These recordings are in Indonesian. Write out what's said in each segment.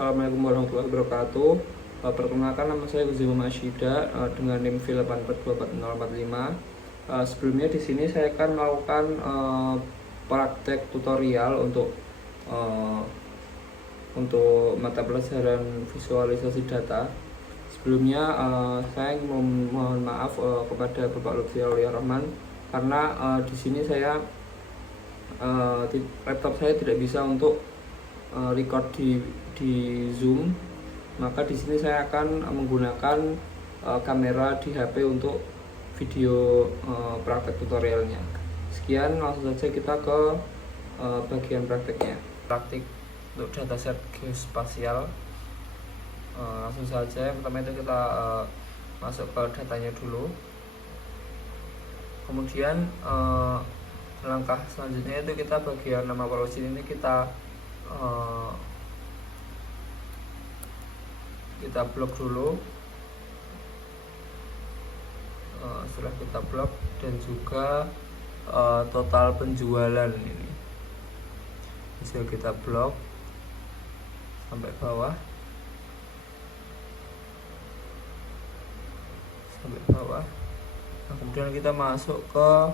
Assalamualaikum warahmatullahi wabarakatuh. Perkenalkan, nama saya Guzima Masyida dengan NIM V8424045. Sebelumnya di sini saya akan melakukan praktek tutorial untuk mata pelajaran visualisasi data. Sebelumnya saya mohon maaf kepada Bapak Lutfi Aulia Rahman karena di sini saya laptop saya tidak bisa untuk record di Zoom, maka di sini saya akan menggunakan kamera di HP untuk video praktek tutorialnya. Sekian, langsung saja kita ke bagian prakteknya. Praktik untuk dataset geospasial. Langsung saja, pertama itu kita masuk ke datanya dulu. Kemudian langkah selanjutnya itu kita bagian nama provinsi ini kita blok dulu. Setelah kita blok, dan juga total penjualan ini bisa kita blok sampai bawah, Nah, kemudian kita masuk ke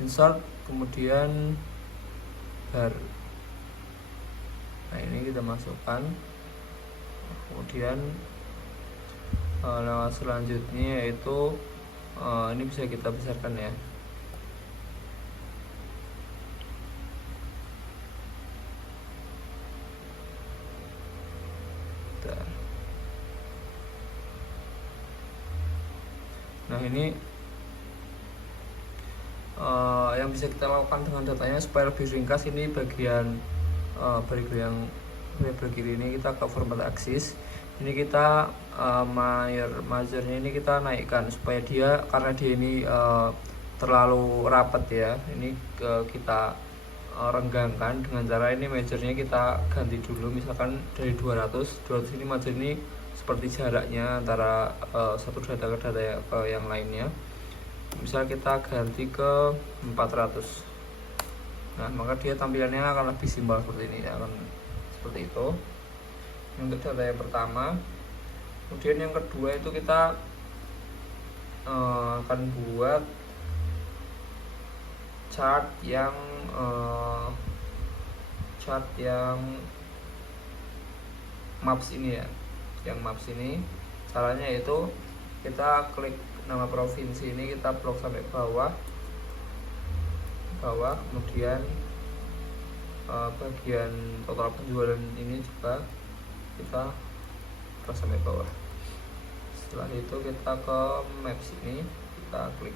insert, kemudian bar. Nah, ini kita masukkan. Kemudian nama selanjutnya yaitu ini bisa kita besarkan ya. Bentar. Nah, ini yang bisa kita lakukan dengan datanya supaya lebih ringkas. Ini bagian kiri ini kita ke format axis. Ini kita majornya ini kita naikkan supaya karena dia ini terlalu rapat ya. Ini kita renggangkan dengan cara ini. Majornya kita ganti dulu, misalkan dari 200 ini major ini seperti jaraknya antara satu data ke data ke yang lainnya. Misal kita ganti ke 400. Nah, maka dia tampilannya akan lebih simpel seperti ini, akan seperti itu untuk data yang pertama. Kemudian yang kedua itu kita akan buat chart yang maps ini ya. Yang maps ini caranya yaitu kita klik nama provinsi ini, kita blok sampai bawah, kemudian bagian total penjualan ini juga kita blok sampai bawah. Setelah itu kita ke maps ini, kita klik.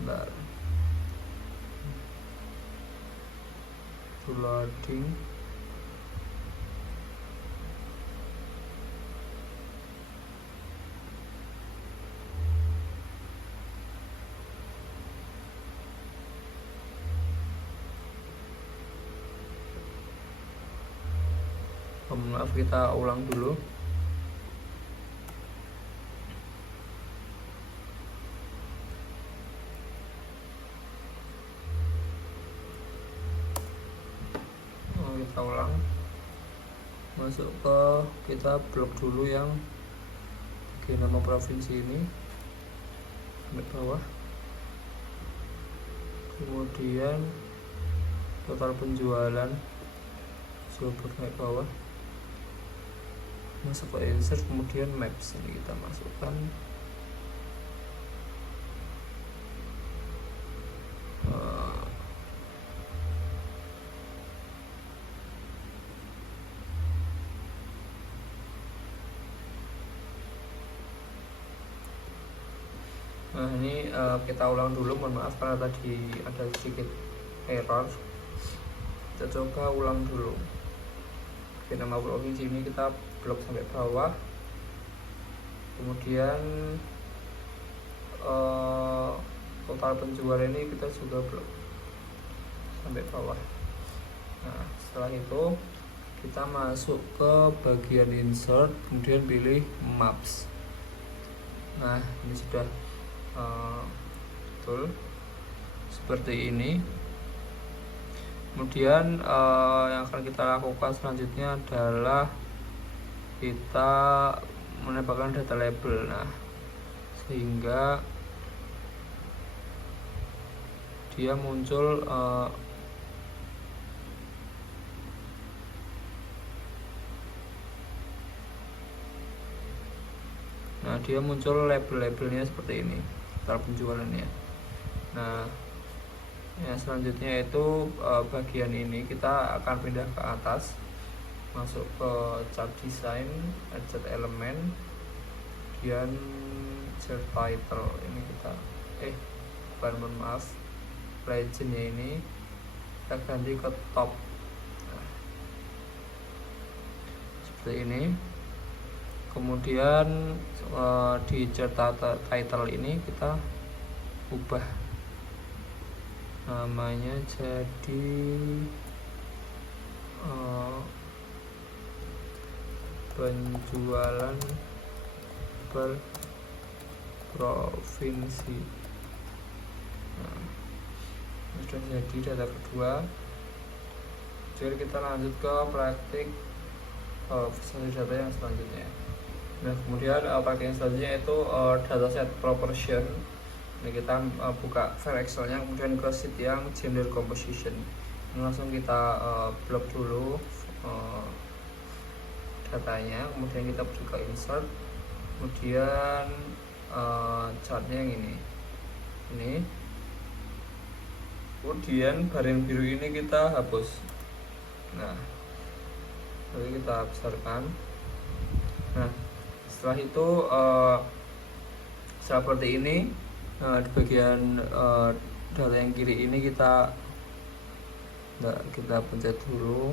Bentar. Loading. Maaf, kita ulang dulu. Kita ulang, masuk ke, kita blok dulu yang nama provinsi ini sampai bawah, kemudian total penjualan coba naik bawah, masuk ke insert, kemudian maps ini kita masukkan. Nah, ini kita ulang dulu, mohon maaf karena tadi ada sedikit error. Kita coba ulang dulu. Oke, nama provinsi ini kita blok sampai bawah, kemudian total penjualan ini kita juga blok sampai bawah. Nah, setelah itu kita masuk ke bagian insert, kemudian pilih maps. Nah, ini sudah betul. seperti ini. Kemudian yang akan kita lakukan selanjutnya adalah kita menambahkan data label. Nah, sehingga dia muncul dia muncul label-labelnya seperti ini, daftar penjualannya. Nah, yang selanjutnya itu bagian ini kita akan pindah ke atas, masuk ke chart design, adjust elemen, kemudian chart title. Ini kita maaf, legendnya ini kita ganti ke top. Nah, seperti ini. Kemudian di chart title ini kita ubah namanya jadi penjualan per provinsi. Nah, sudah jadi data kedua. Jadi kita lanjut ke praktik visualisasi data yang selanjutnya. Nah, kemudian praktik yang selanjutnya itu dataset proportion. Ini kita buka file Excelnya, kemudian ke sheet yang gender composition. Ini langsung kita blok dulu datanya, kemudian kita pergi ke insert, kemudian chartnya yang ini, kemudian baris biru ini kita hapus. Nah, lalu kita besarkan. Nah, setelah itu seperti ini. Di bagian data yang kiri ini kita pencet dulu.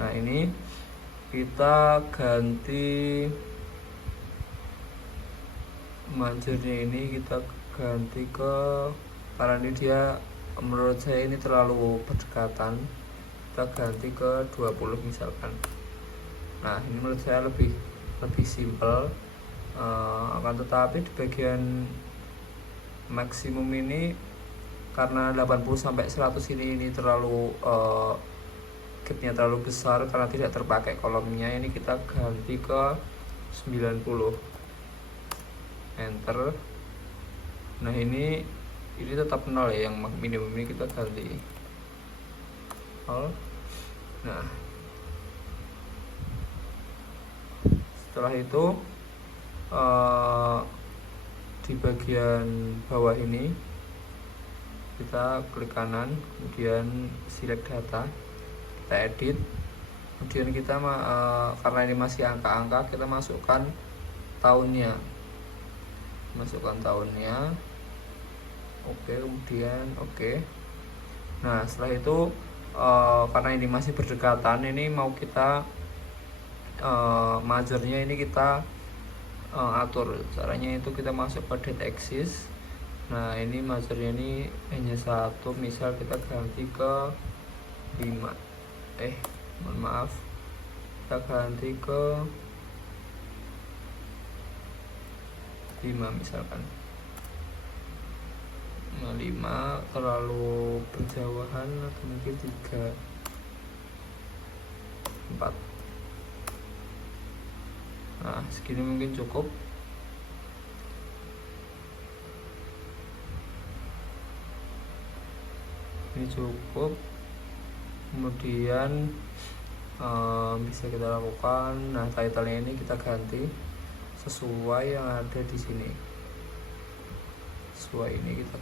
Nah, ini kita ganti marginnya, ini kita ganti ke, karena ini dia menurut saya ini terlalu berdekatan, kita ganti ke 20 misalkan. Nah, ini menurut saya lebih simpel. Akan tetapi di bagian maksimum ini karena 80 sampai 100 ini terlalu gapnya terlalu besar karena tidak terpakai kolomnya, ini kita ganti ke 90, enter. Nah, ini tetap 0 ya, yang minimum ini kita ganti 0. Nah, setelah itu di bagian bawah ini kita klik kanan, kemudian select data, kita edit, kemudian kita karena ini masih angka-angka, kita masukkan tahunnya, oke, kemudian oke. Nah, setelah itu karena ini masih berdekatan, ini mau kita majornya ini kita atur. Caranya itu kita masuk ke date axis. Nah, ini majornya ini hanya 1, misal kita ganti ke 5. Mohon maaf, kita ganti ke 5 misalkan. Nah, 5 terlalu berjauhan, atau mungkin 3, 4. Nah, segini mungkin cukup. Ini cukup. Kemudian bisa kita lakukan. Nah, title-nya ini kita ganti sesuai yang ada di sini. Sesuai ini kita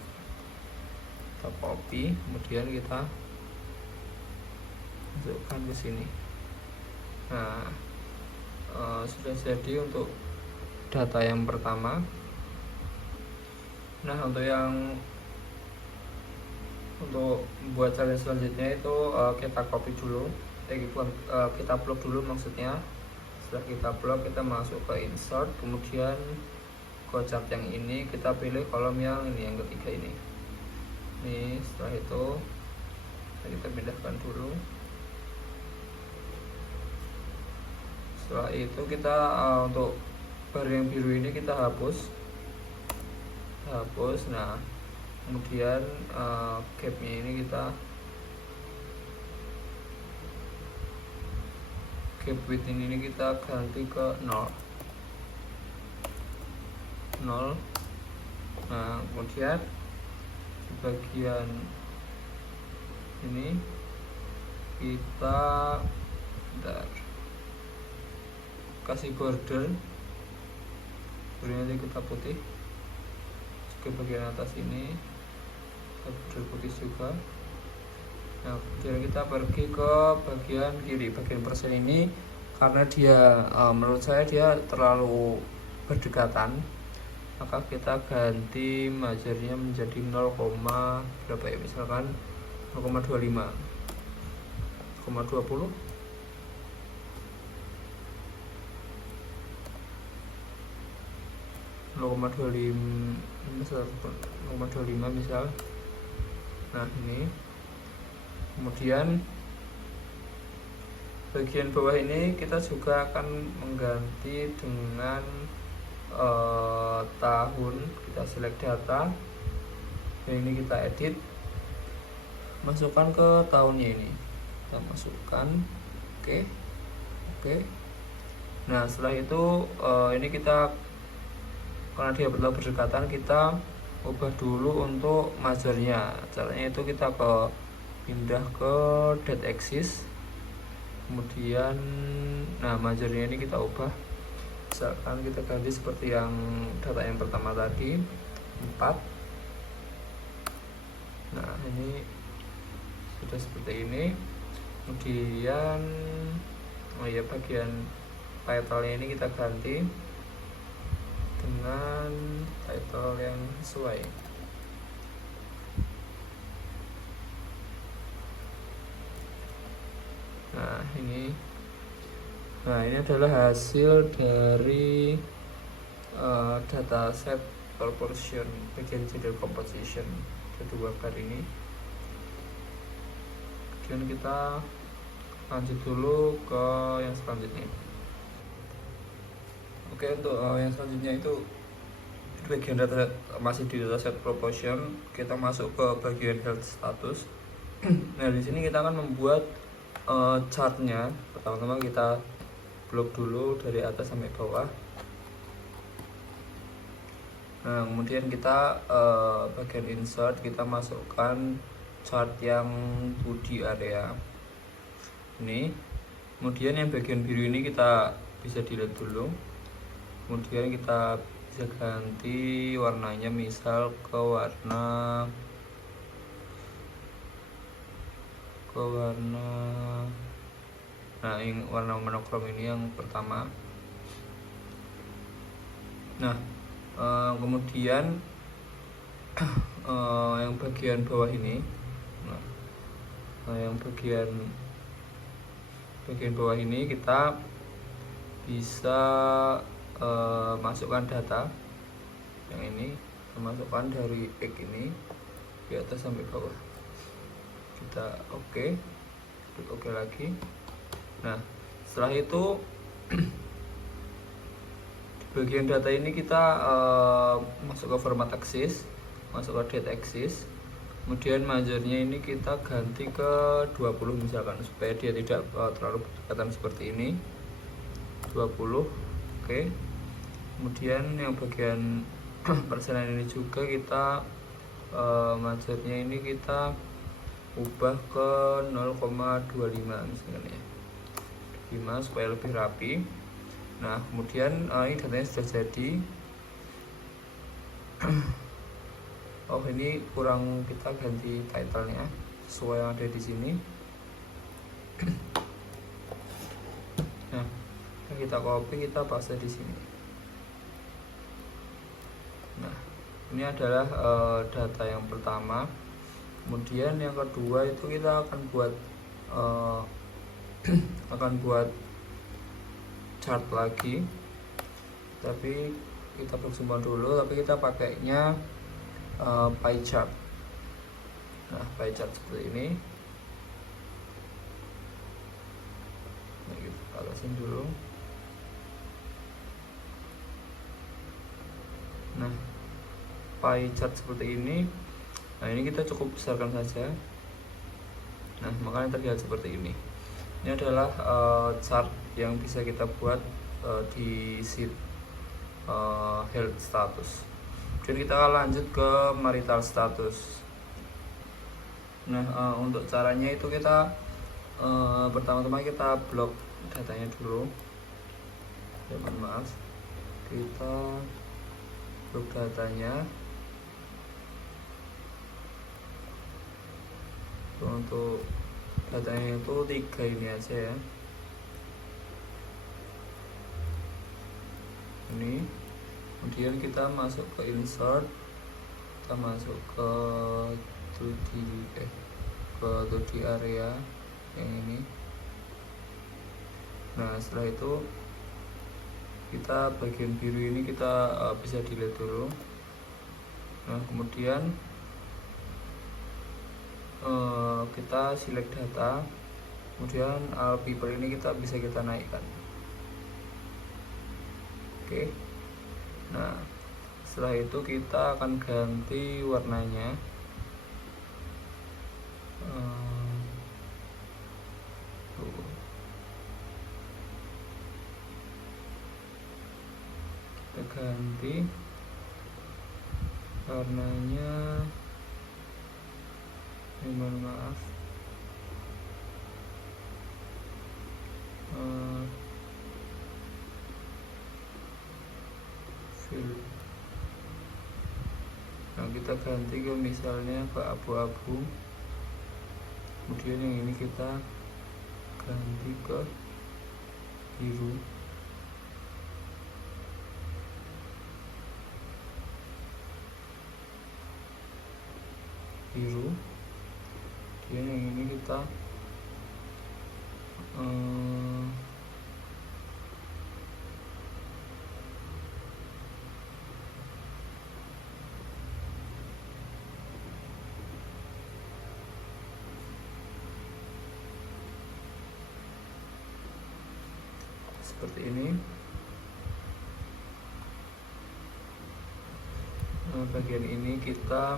copy, kemudian kita masukkan ke sini. Nah, sudah jadi untuk data yang pertama. Nah, untuk membuat challenge selanjutnya itu kita copy dulu, kita blok dulu maksudnya. Setelah kita blok, kita masuk ke insert, kemudian ke chart yang ini, kita pilih kolom yang ini, yang ketiga ini. Setelah itu kita pindahkan dulu. Setelah itu kita untuk bar yang biru ini kita hapus. Nah kemudian gapnya ini kita gap width ini kita ganti ke 0. Nah kemudian di bagian ini kita kasih border kita putih ke bagian atas ini, border putih juga. Nah kemudian kita pergi ke bagian kiri, bagian persen ini karena dia menurut saya dia terlalu berdekatan, maka kita ganti majornya menjadi 0, berapa ya, misalkan 0,25, 0,20, misal. Nah ini kemudian bagian bawah ini kita juga akan mengganti dengan tahun. Kita select data dan ini kita edit, masukkan ke tahunnya ini, kita masukkan. Oke. Nah setelah itu ini kita, karena dia berdekatan, kita ubah dulu untuk majornya. Caranya itu kita pindah ke date axis, kemudian majornya ini kita ubah, misalkan kita ganti seperti yang data yang pertama tadi 4. Nah ini sudah seperti ini. Kemudian bagian title-nya ini kita ganti dengan title yang sesuai. Nah ini adalah hasil dari dataset proportion bagian gender composition kedua bar ini. Kemudian kita lanjut dulu ke yang selanjutnya. Oke, untuk yang selanjutnya itu bagian data, masih di dataset proportion, kita masuk ke bagian health status. Nah di sini kita akan membuat chartnya. Pertama-tama kita blok dulu dari atas sampai bawah. Nah kemudian kita bagian insert, kita masukkan chart yang 2D area ini. Kemudian yang bagian biru ini kita bisa delete dulu. Kemudian kita bisa ganti warnanya, misal ke warna ini warna monokrom ini yang pertama. Nah kemudian yang bagian bawah ini, yang bagian bawah ini kita bisa masukkan data yang ini, kita masukkan dari X ini di atas sampai bawah. Kita oke lagi. Nah setelah itu bagian data ini kita masuk ke format axis, masuk ke date axis. Kemudian majornya ini kita ganti ke 20 misalkan, supaya dia tidak terlalu berdekatan seperti ini, 20. Oke. Kemudian yang bagian persenan ini juga kita majornya ini kita ubah ke 0,25 misalkan ya, 5 supaya lebih rapi. Nah kemudian ini datanya sudah jadi. Oh ini kurang, kita ganti title-nya sesuai yang ada di sini. Nah kita copy, kita paste di sini. Nah ini adalah data yang pertama. Kemudian yang kedua itu kita akan buat chart lagi, tapi kita bersumpah dulu, tapi kita pakainya pie chart. Nah pie chart seperti ini. Nah, kita atasin dulu. Nah, pie chart seperti ini. Nah, ini kita cukup besarkan saja. Nah, makanya terlihat seperti ini. Ini adalah chart yang bisa kita buat di sheet health status. Kemudian kita lanjut ke marital status. Nah, untuk caranya itu kita pertama-tama kita blok datanya dulu. Ya, mohon maaf, kita blok datanya. Untuk datanya itu 3 ini aja ya. Ini kemudian kita masuk ke insert, kita masuk ke 2D area yang ini. Nah, setelah itu kita bagian biru ini kita bisa delete dulu. Nah, kemudian kita select data, kemudian people ini bisa kita naikkan. Oke. Nah, setelah itu kita akan ganti warnanya. Kita ganti warnanya. Mohon maaf. Nah, kita ganti ke misalnya ke abu-abu. Kemudian yang ini kita ganti ke biru. Kemudian yang ini kita seperti ini. Nah, bagian ini kita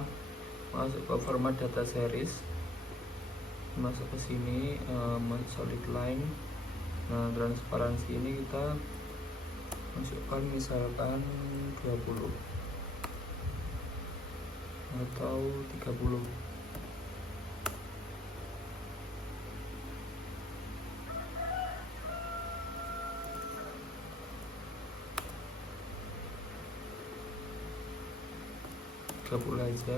masuk ke format data series, masuk ke sini, solid line. Nah, transparansi ini kita masukkan misalkan 20 atau 30. Aja.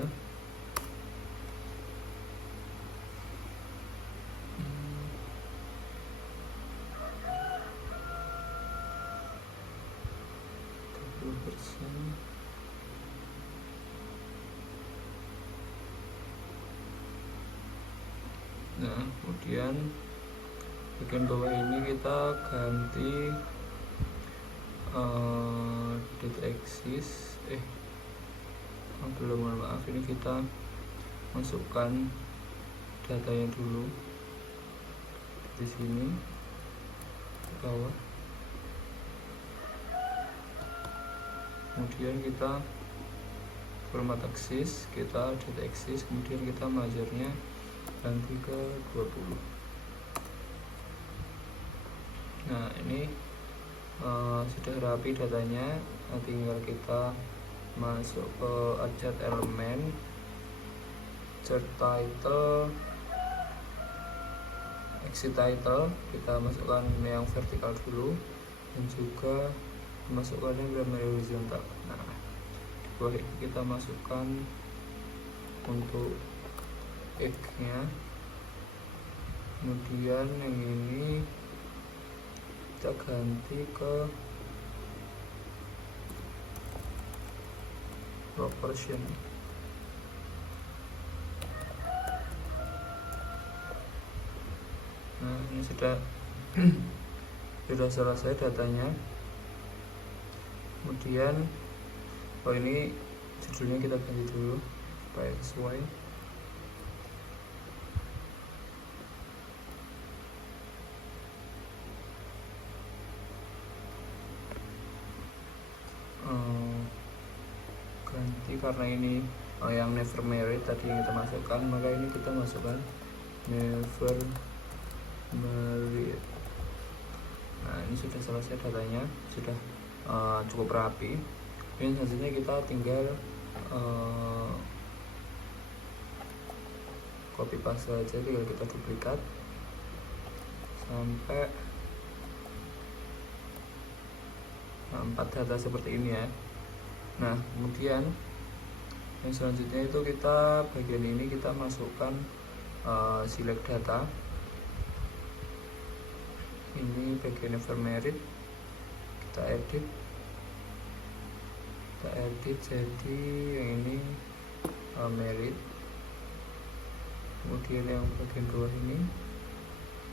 Nah, kemudian bagian bawah ini kita ganti date axis. Belum, mohon maaf, ini kita masukkan datanya dulu di sini ke bawah. Kemudian kita format axis, kita date axis, kemudian kita majornya ganti ke 20. Nah, ini sudah rapi datanya. Nah, tinggal kita masuk ke adjust elemen, chart title, exit title, kita masukkan yang vertikal dulu, dan juga masukkan yang horizontal. Nah, di bawah ini kita masukkan untuk X nya. Kemudian yang ini kita ganti ke proportion. Nah, ini sudah selesai datanya. Kemudian ini judulnya kita ganti dulu supaya sesuai. lagi karena ini yang never married tadi yang kita masukkan, maka ini kita masukkan never married. Nah, ini sudah selesai datanya, sudah cukup rapi. Dan selanjutnya kita tinggal copy paste saja, tinggal kita duplikat sampai 4 data seperti ini ya. Nah, kemudian yang selanjutnya itu kita bagian ini kita masukkan select data. Ini bagian never married, kita edit jadi yang ini married. Kemudian yang bagian bawah ini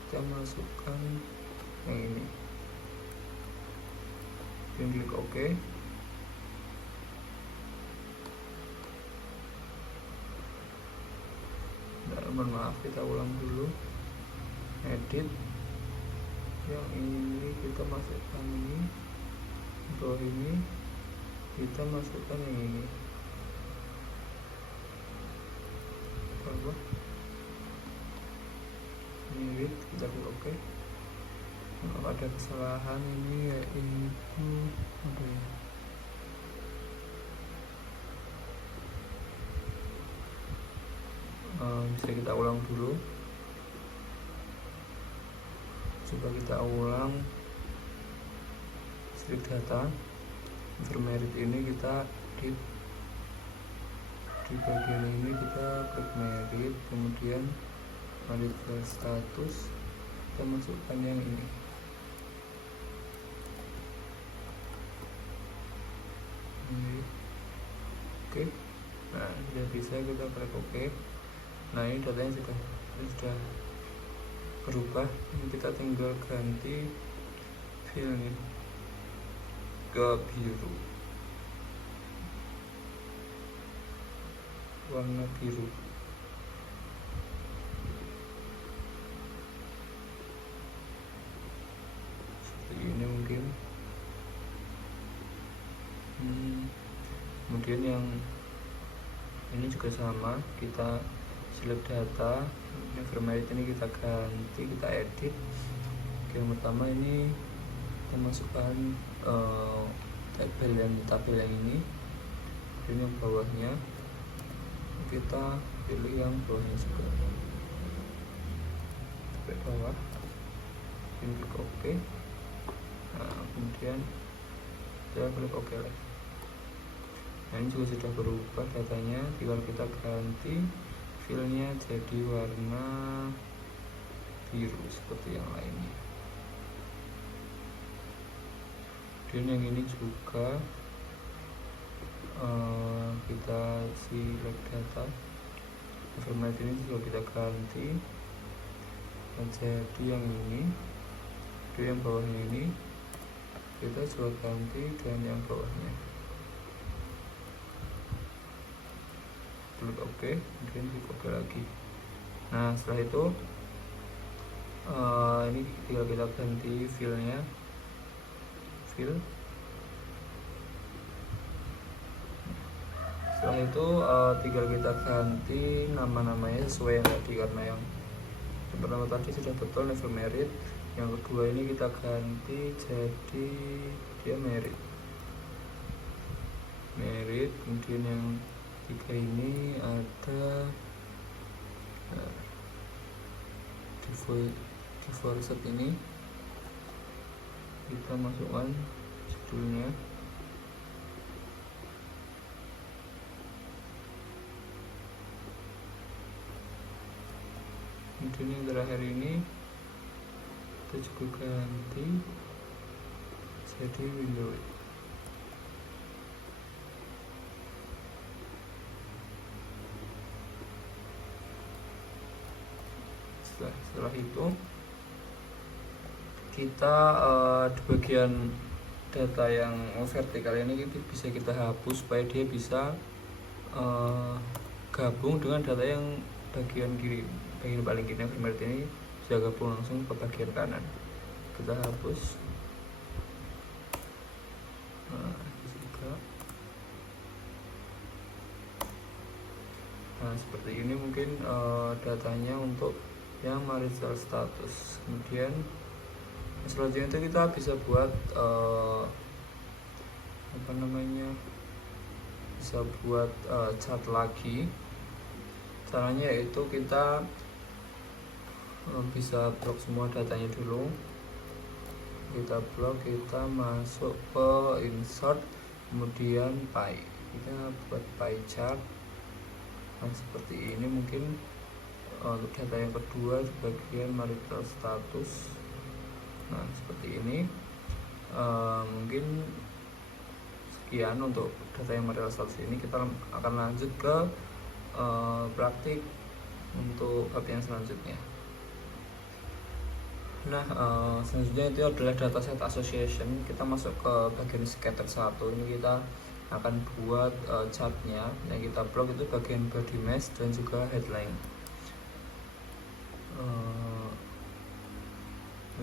kita masukkan yang ini, dan klik OK. Mohon maaf, kita ulang dulu. Edit, yang ini kita masukkan ini, bawah ini kita masukkan yang ini, bawah ini kita klik OK. Kalau ada kesalahan ini yaitu apa ya, bisa kita ulang dulu. Coba kita ulang. Select data never married ini kita di bagian ini kita klik married, kemudian married status kita masukkan yang ini. Oke. Nah, sudah bisa, kita klik OK. Nah, ini datanya sudah berubah. Ini kita tinggal ganti fill ini ke biru, warna biru. Seperti ini mungkin. Kemudian yang ini juga sama, kita select data never married ini kita ganti, kita edit. Oke, yang pertama ini kita masukkan tabel yang ini, dan yang bawahnya kita pilih yang bawahnya juga, sampai bawah, dan klik OK. Nah, kemudian kita klik OK lagi. Nah, ini juga sudah berubah datanya, tinggal kita ganti fillnya jadi warna biru seperti yang lainnya. Dan yang ini juga kita select data format ini juga kita ganti jadi yang ini, dan yang bawahnya ini kita juga ganti dan yang bawahnya. Klik OK, kemudian klik OK lagi. Nah, setelah itu ini tinggal kita ganti fillnya, fill. Setelah itu tinggal kita ganti nama-namanya sesuai yang tadi, karena yang pertama tadi sudah betul never married. Yang kedua ini kita ganti jadi dia married. Kemudian yang tiga ini ada divorced, ini kita masukkan judulnya. Kemudian yang terakhir ini kita juga ganti jadi window. Setelah itu kita di bagian data yang vertikal ini bisa kita hapus supaya dia bisa gabung dengan data yang bagian kiri, bagian paling kiri. Format ini bisa gabung langsung ke bagian kanan. Kita hapus. Nah, juga Nah seperti ini mungkin datanya untuk yang marital status. Kemudian selanjutnya itu kita bisa buat bisa buat chat lagi. Caranya yaitu kita bisa blok semua datanya dulu, kita blok, kita masuk ke insert, kemudian pie, kita buat pie chart. Nah seperti ini mungkin untuk data yang kedua di bagian marital status. Nah seperti ini mungkin sekian untuk data yang marital status ini. Kita akan lanjut ke praktik untuk bab yang selanjutnya. Nah selanjutnya itu adalah dataset association. Kita masuk ke bagian scatter 1. Ini kita akan buat chartnya. Yang kita blok itu bagian body mass dan juga headline.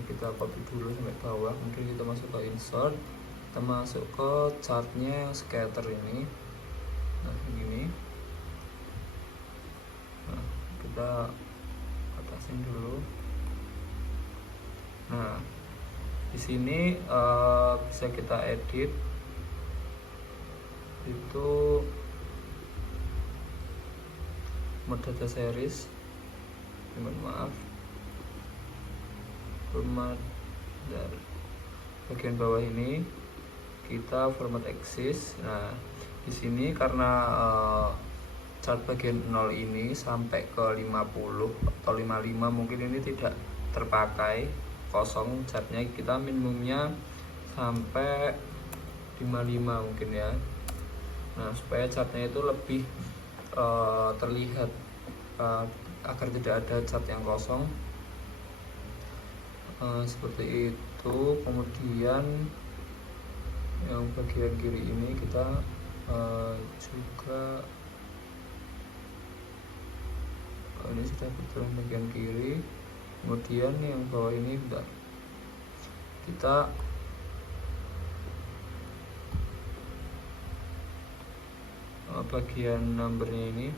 Kita copy dulu sampai bawah, kemudian kita masuk ke insert, kita masuk ke chartnya scatter ini. Nah begini. Nah kita atasin dulu. Nah di sini bisa kita edit itu mode data series, mohon maaf, format dari bagian bawah ini kita format axis. Nah di sini karena chart bagian 0 ini sampai ke 50 atau 55 mungkin ini tidak terpakai, kosong chartnya, kita minimumnya sampai 55 mungkin ya. Nah supaya chartnya itu lebih terlihat agar tidak ada chart yang kosong, seperti itu. Kemudian yang bagian kiri ini kita juga ini sudah betul bagian kiri. Kemudian yang bawah ini bentar, kita bagian numbernya ini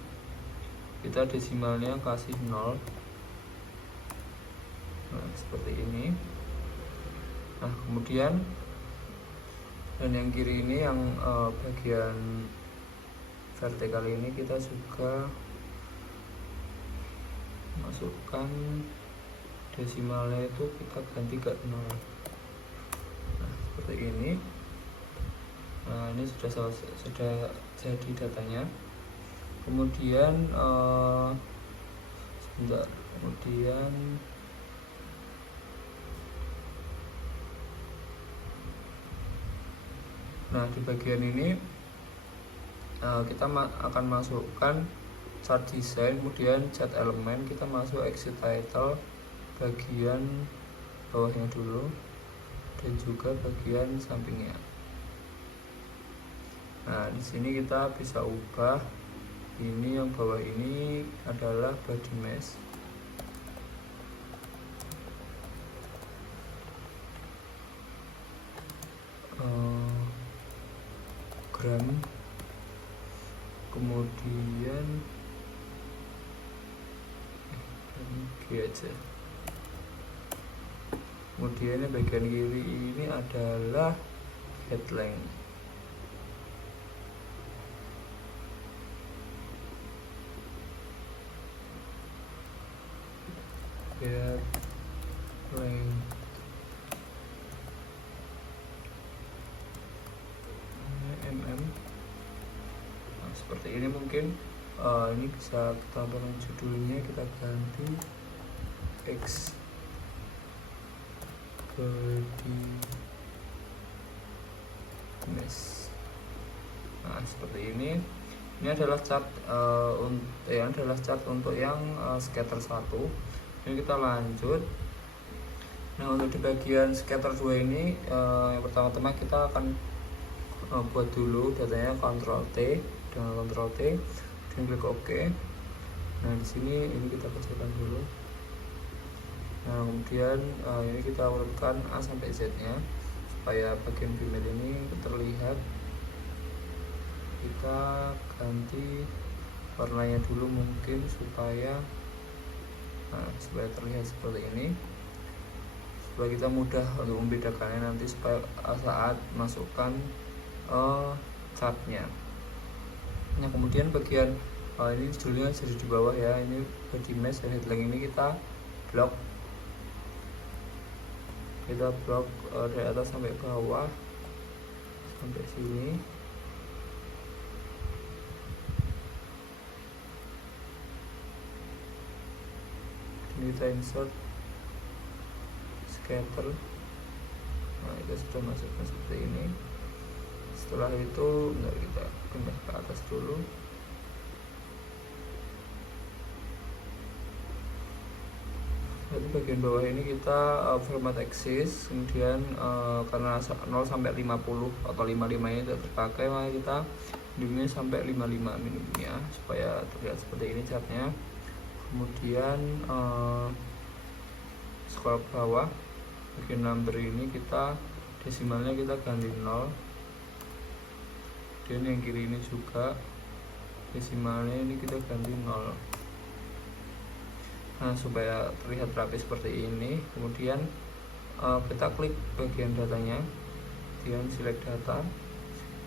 kita desimalnya kasih 0. Nah seperti ini. Nah kemudian dan yang kiri ini yang bagian vertikal ini kita juga masukkan desimalnya itu kita ganti ke 0. Nah seperti ini. Nah ini sudah jadi datanya. Kemudian sebentar, kemudian nah di bagian ini kita akan masukkan chart design, kemudian chart elemen, kita masuk exit title bagian bawahnya dulu dan juga bagian sampingnya. Nah di sini kita bisa ubah ini, yang bawah ini adalah body mass. Gram, kemudian ini aja. Kemudian bagian kiri ini adalah headline. Headline Nah, seperti ini mungkin ini bisa kita tambahkan judulnya, kita ganti X body mass. Nah seperti ini. Ini adalah chart untuk yang scatter 1. Ini kita lanjut. Nah untuk di bagian scatter 2 ini yang pertama-tama kita akan buat dulu datanya, Ctrl T dengan Ctrl T dan klik OK. Nah di sini ini kita kecilkan dulu. Nah kemudian ini kita urutkan A sampai Z nya supaya bagian female ini terlihat. Kita ganti warnanya dulu mungkin supaya terlihat seperti ini, supaya kita mudah untuk membedakannya nanti supaya saat masukkan catnya. Nah kemudian bagian ini judulnya jadi di bawah ya, ini body mesh dan headline ini kita blok dari atas sampai bawah sampai sini. Ini kita insert scatter. Nah itu sudah masukkan seperti ini. Setelah itu kita pindah ke atas dulu. Jadi bagian bawah ini kita format axis, kemudian karena 0 sampai 50 atau 55 ini tidak terpakai, maka kita minimnya sampai 55 minimumnya supaya terlihat seperti ini catnya. Kemudian scroll ke bawah, bagian number ini kita desimalnya kita ganti 0. Dan yang kiri ini juga desimalnya ini kita ganti 0. Nah supaya terlihat rapi seperti ini, kemudian kita klik bagian datanya, kemudian select data.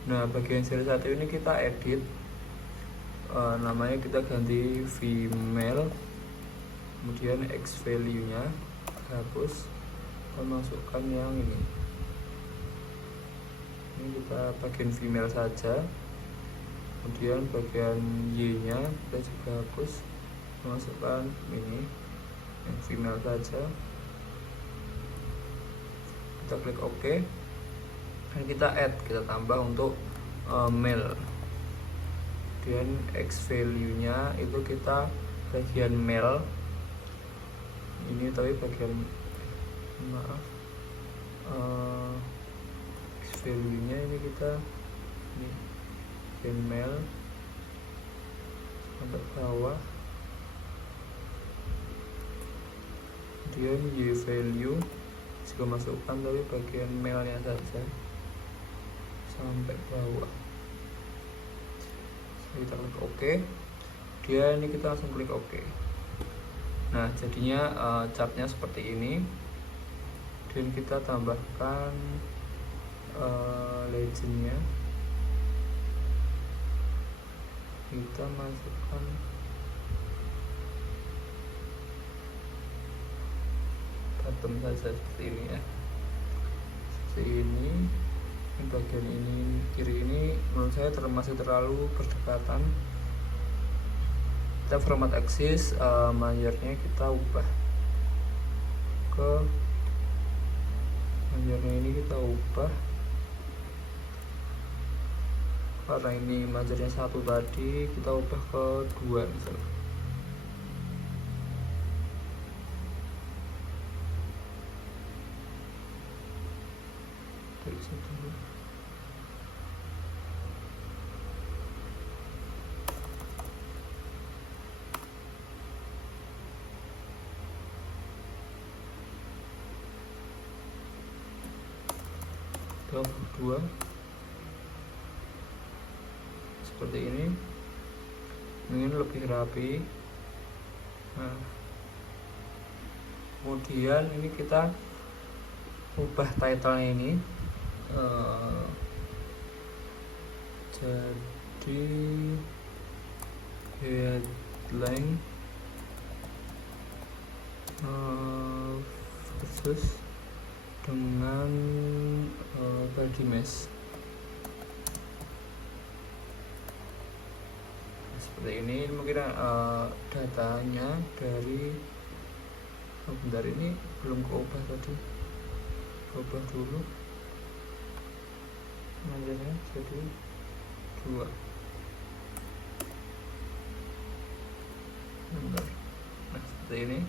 Nah bagian seri 1 ini kita edit, namanya kita ganti female, kemudian x value nya hapus dan masukkan yang ini kita bagian female saja, kemudian bagian y nya kita juga hapus, masukkan ini yang female saja, kita klik OK dan kita add, kita tambah untuk male. Kemudian x value nya itu kita bagian male ini, tapi bagian x value nya ini kita ini bagian male sampai bawah. Kemudian y value juga masukkan, tapi bagian male nya saja sampai bawah. Kita klik OK, dia ini kita langsung klik OK. Nah jadinya catnya seperti ini, dan kita tambahkan legendnya, kita masukkan bottom saja seperti ini ya, seperti ini. Bagian ini kiri ini menurut saya masih terlalu berdekatan. Kita format axis, mayornya kita ubah ke mayornya ini kita ubah, karena ini mayornya 1 tadi, kita ubah ke 2 misalnya. Dari situ. Dua seperti ini, ingin lebih rapi. Nah kemudian ini kita ubah title ini jadi headline versus dengan body mesh seperti ini. Mungkin datanya dari bentar, ini belum keubah tadi, ubah dulu namanya jadi 2. Bentar. Nah seperti ini.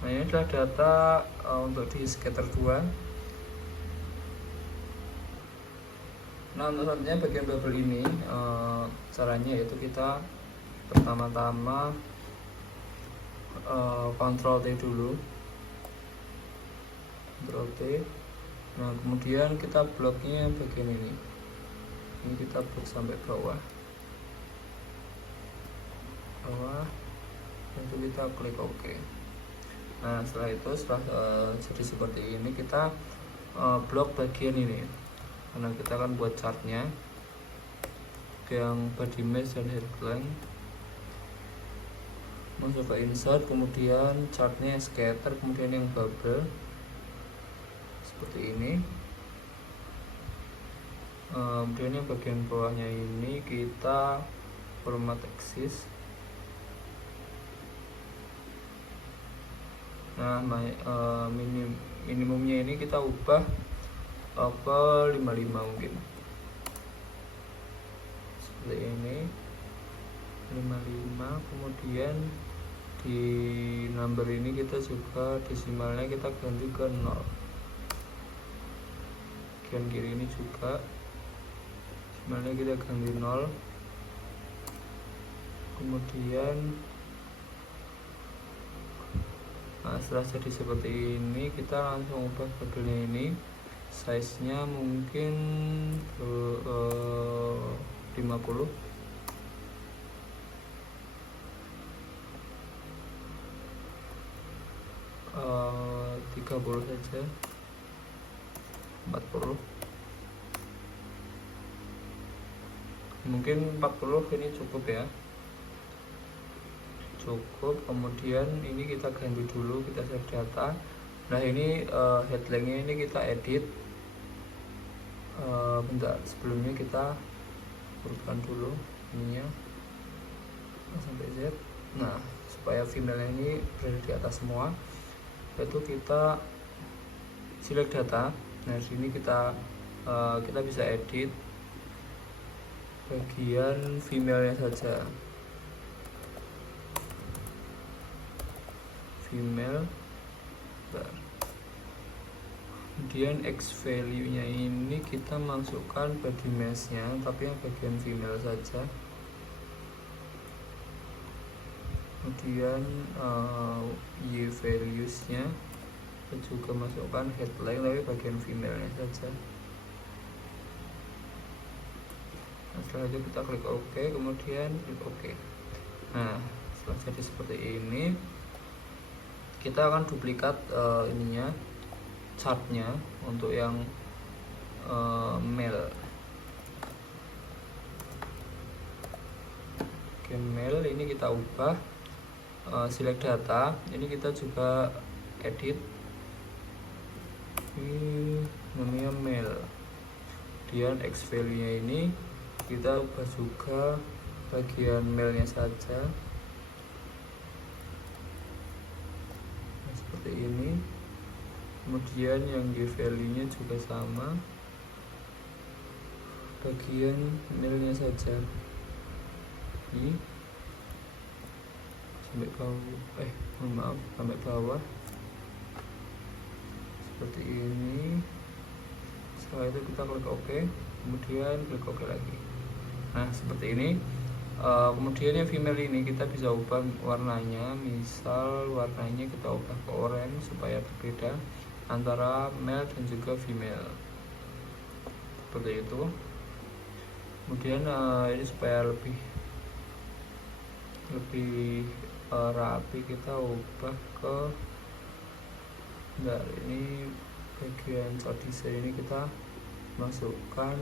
Nah ini adalah data untuk di scatter 2. Nah untuk selanjutnya bagian bubble ini caranya yaitu kita pertama-tama Ctrl T dulu, Ctrl T. Nah kemudian kita bloknya bagian ini kita blok sampai bawah. bawah, itu kita klik OK. Nah setelah itu, jadi seperti ini, kita blok bagian ini karena kita akan buat chartnya yang body mesh dan headline. Masuk ke insert, kemudian chartnya scatter, kemudian yang bubble seperti ini. Kemudian yang bagian bawahnya ini kita format axis. Nah minimumnya ini kita ubah ke 55 mungkin seperti ini, 55. Kemudian di number ini kita juga desimalnya kita ganti ke 0. Bagian kiri ini juga desimalnya kita ganti 0. Kemudian setelah jadi seperti ini, kita langsung ubah tabelnya ini, size nya mungkin 50. Uh, 30 saja, 40 mungkin 40 ini cukup ya, cukup. Kemudian ini kita ganti dulu, kita save data. Nah ini headline-nya ini kita edit. Bentar, sebelumnya kita urutkan dulu ininya sampai Z. Nah supaya female ini berada di atas semua, itu kita select data. Nah di sini kita bisa edit bagian female-nya saja, female. Kemudian X value nya ini kita masukkan body mesh nya, tapi yang bagian female saja. Kemudian Y values nya kita juga masukkan headline, tapi bagian female nya saja. Nah, setelah itu kita klik OK, kemudian klik OK. Nah setelah jadi seperti ini, kita akan duplikat ininya, chartnya untuk yang male. Oke, male ini kita ubah, select data, ini kita juga edit, ini namanya male. Kemudian X value nya ini kita ubah juga bagian male nya saja, nah, seperti ini. Kemudian yang Y value nya juga sama, bagian male nya saja ini sampai bawah, maaf, sampai bawah seperti ini. Setelah itu kita klik OK, kemudian klik OK lagi. Nah seperti ini. Kemudian yang female ini kita bisa ubah warnanya, misal warnanya kita ubah ke orange supaya berbeda antara male dan juga female, seperti itu. Kemudian ini supaya lebih rapi, kita ubah ke ini bagian chart design ini kita masukkan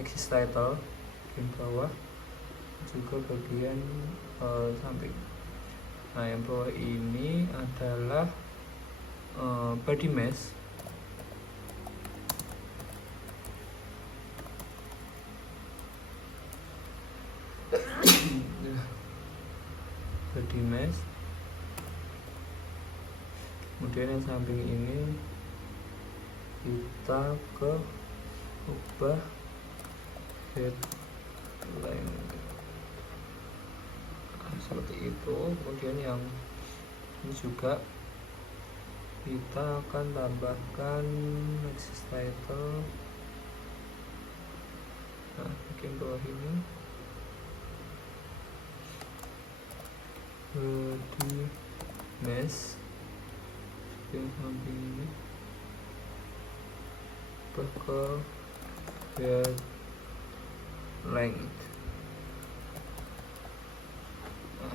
axis title bagian bawah, juga bagian samping. Nah yang bawah ini adalah body mesh. Body mesh. Kemudian yang samping ini kita ke ubah headline, seperti itu. Kemudian yang ini juga kita akan tambahkan axis title. Nah bagian bawah ini body mesh, yang samping ini ke head length.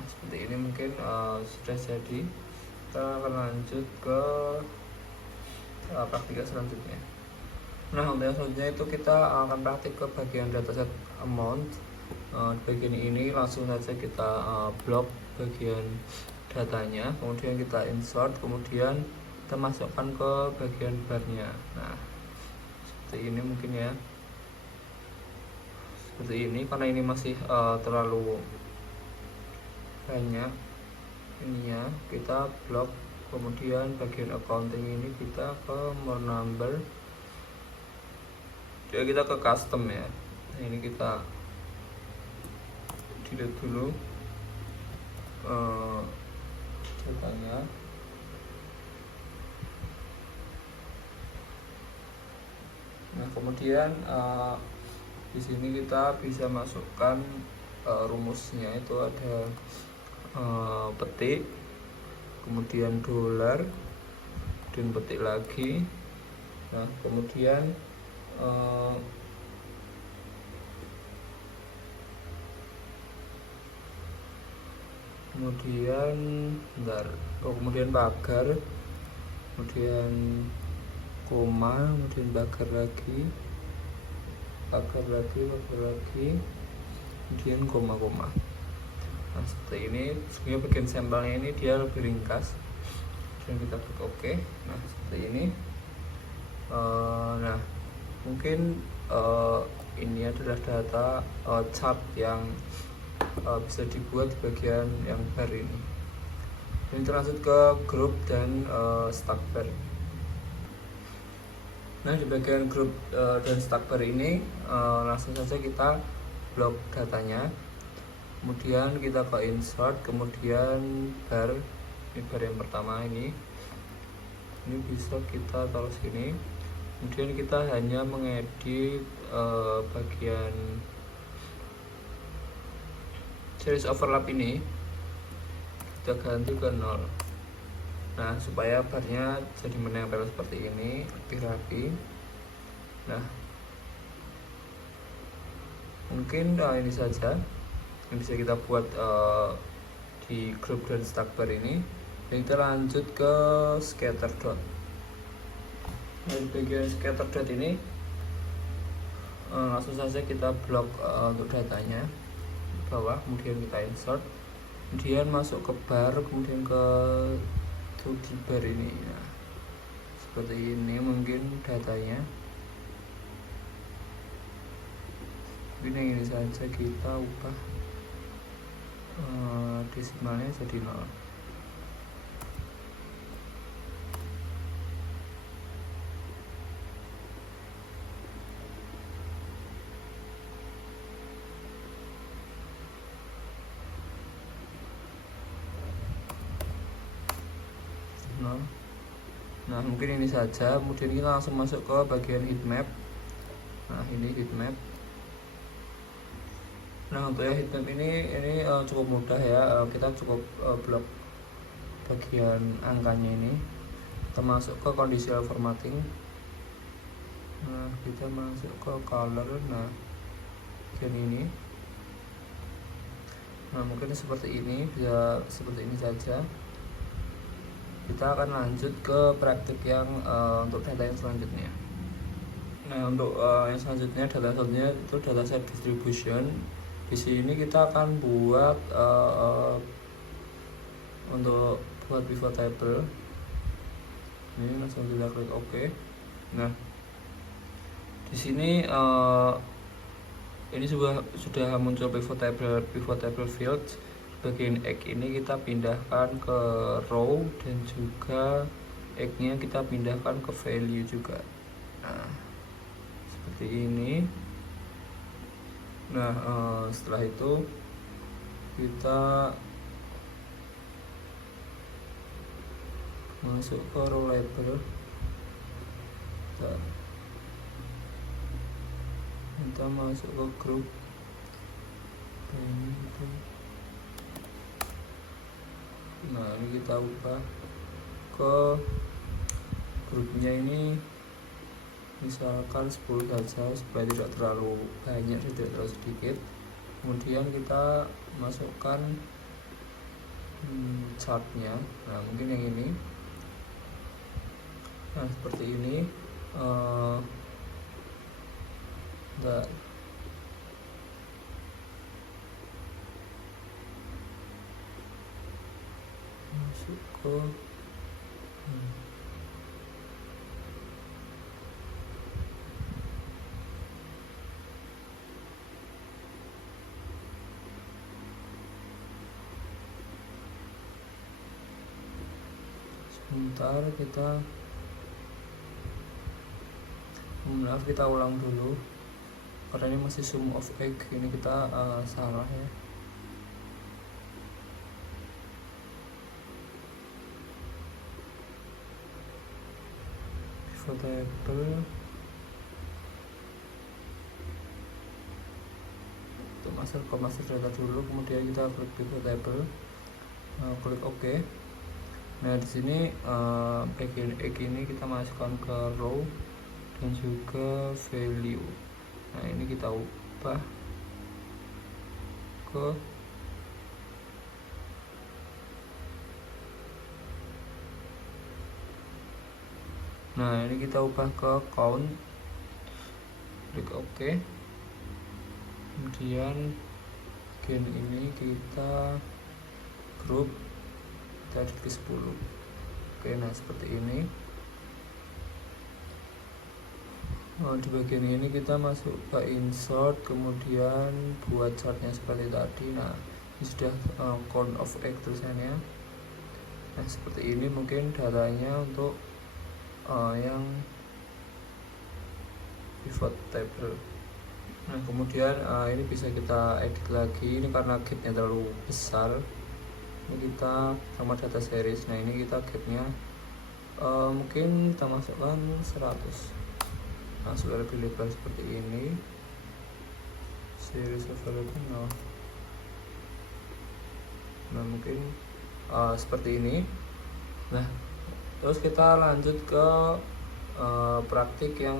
seperti ini mungkin sudah jadi. Kita akan lanjut ke praktika selanjutnya. Nah, untuk yang selanjutnya itu kita akan praktik ke bagian dataset amount. Di bagian ini langsung saja kita blok bagian datanya, kemudian kita insert, kemudian kita masukkan ke bagian barnya. Nah, seperti ini mungkin ya, seperti ini. Karena ini masih terlalu banyak ininya, kita blok. Kemudian bagian accounting ini kita ke more number, jadi kita ke custom ya. Nah, ini kita delete dulu datanya. Nah, kemudian di sini kita bisa masukkan rumusnya, itu ada petik, kemudian dolar, dan petik lagi. Nah, kemudian kemudian pagar, kemudian koma, kemudian pagar lagi, kemudian koma. Nah, seperti ini. Sebenarnya bagian sampelnya ini dia lebih ringkas, dan kita klik OK. Nah, seperti ini. Nah, mungkin ini adalah data chart yang bisa dibuat di bagian yang bar ini. Dan kita lanjut ke grup dan stack bar. Nah, di bagian grup dan stack bar ini langsung saja kita blok datanya, kemudian kita ke insert, kemudian bar. Ini bar yang pertama ini bisa kita taruh sini. Kemudian kita hanya mengedit bagian series overlap ini, kita ganti ke 0. Nah, supaya barnya jadi menempel seperti ini, lebih rapi. Nah, mungkin ini saja yang bisa kita buat di grup dan stack bar ini. Dan kita lanjut ke scatter dot. Nah, di bagian scatter dot ini langsung saja kita blok untuk datanya di bawah, kemudian kita insert, kemudian masuk ke bar, kemudian ke 2D bar ini. Nah, seperti ini mungkin datanya. Ini saja kita ubah desimalnya jadi 0. Nah, mungkin ini saja. Kemudian kita langsung masuk ke bagian heatmap. Nah, ini heatmap. Nah, untuk yang heatmap ini cukup mudah ya. Kita cukup blok bagian angkanya ini. Kita masuk ke conditional formatting. Nah, kita masuk ke color. Nah, bagian ini. Nah, mungkin seperti ini, bisa seperti ini saja. Kita akan lanjut ke praktik yang untuk data yang selanjutnya. Nah, untuk yang selanjutnya, data selanjutnya itu data set distribution. Di sini kita akan buat untuk buat pivot table. Ini langsung kita klik OK. Nah, di sini ini sudah muncul pivot table field. Bagian X ini kita pindahkan ke row, dan juga X-nya kita pindahkan ke value juga. Nah, seperti ini. Nah, setelah itu kita masuk ke row label. Kita masuk ke grup. Nah, ini kita ubah ke grupnya ini, misalkan 10 saja supaya tidak terlalu banyak, tidak terlalu sedikit. Kemudian kita masukkan chartnya. Nah mungkin yang ini. Nah seperti ini. Bentar. Masuk ke sebentar, maaf kita ulang dulu karena ini masih sum of egg, ini kita salah ya. Pivot table untuk master data dulu, kemudian kita klik pivot table, klik OK. Nah di sini egg ini kita masukkan ke row dan juga value. Nah ini kita ubah ke count, klik OK. Kemudian gen ini kita group, kita edit ke 10. Oke, nah seperti ini. Di bagian ini kita masuk ke insert, kemudian buat chartnya seperti tadi. Nah ini sudah count of egg tulisannya. Nah seperti ini mungkin datanya untuk yang pivot table. Nah kemudian ini bisa kita edit lagi, ini karena gapnya terlalu besar, ini kita sama data series. Nah ini kita gapnya mungkin kita masukkan 100. Nah sudah lebih lebar seperti ini, series available no. Nah mungkin seperti ini. Nah terus kita lanjut ke praktik yang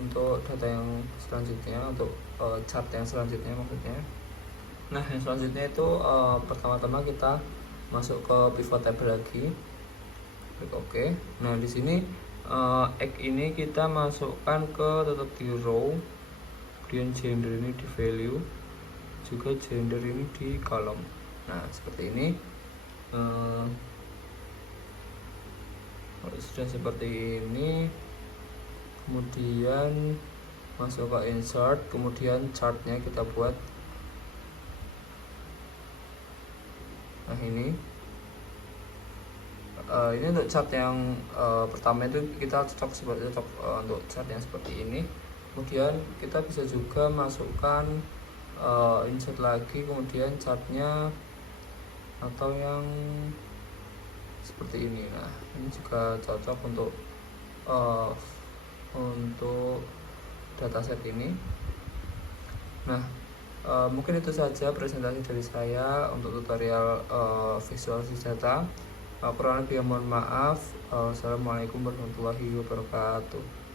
untuk data yang selanjutnya, untuk chart yang selanjutnya maksudnya. Nah yang selanjutnya itu pertama-tama kita masuk ke pivot table lagi, klik OK. Nah di sini egg ini kita masukkan ke tetap di row, kemudian gender ini di value, juga gender ini di column. Nah seperti ini. Sudah seperti ini, kemudian masuk ke insert, kemudian chartnya kita buat. Nah ini untuk chart yang pertama itu kita cocok untuk chart yang seperti ini. Kemudian kita bisa juga masukkan insert lagi, kemudian chartnya atau yang seperti ini. Nah ini juga cocok untuk dataset ini. Nah mungkin itu saja presentasi dari saya untuk tutorial visualisasi data. Kurang lebih mohon maaf. Assalamualaikum warahmatullahi wabarakatuh.